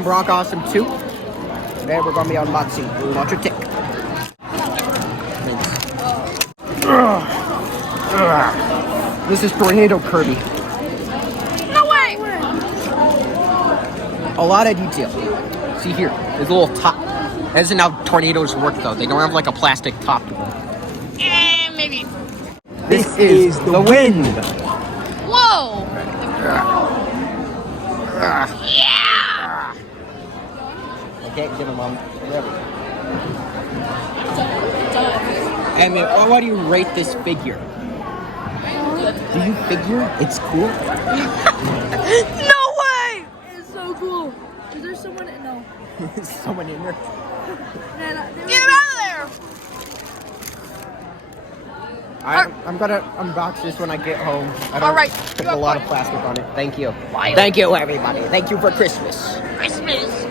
I'm Brock Awesome 2. Today we're gonna be unboxing Watcher Tick. This is Tornado Kirby. No way! A lot of detail. See here, there's a little top. That isn't how tornadoes work though. They don't have like a plastic top to them. Maybe. This is the wind. Whoa! Yeah! Okay, give him Mom. And what do you rate this figure? Do you figure it's cool? No way! It's so cool. Is there someone? No. Is someone in there? Get him out of there! I'm gonna unbox this when I get home. I don't Alright. put a lot of plastic on it. Thank you. Thank you, everybody. Thank you for Christmas. Christmas.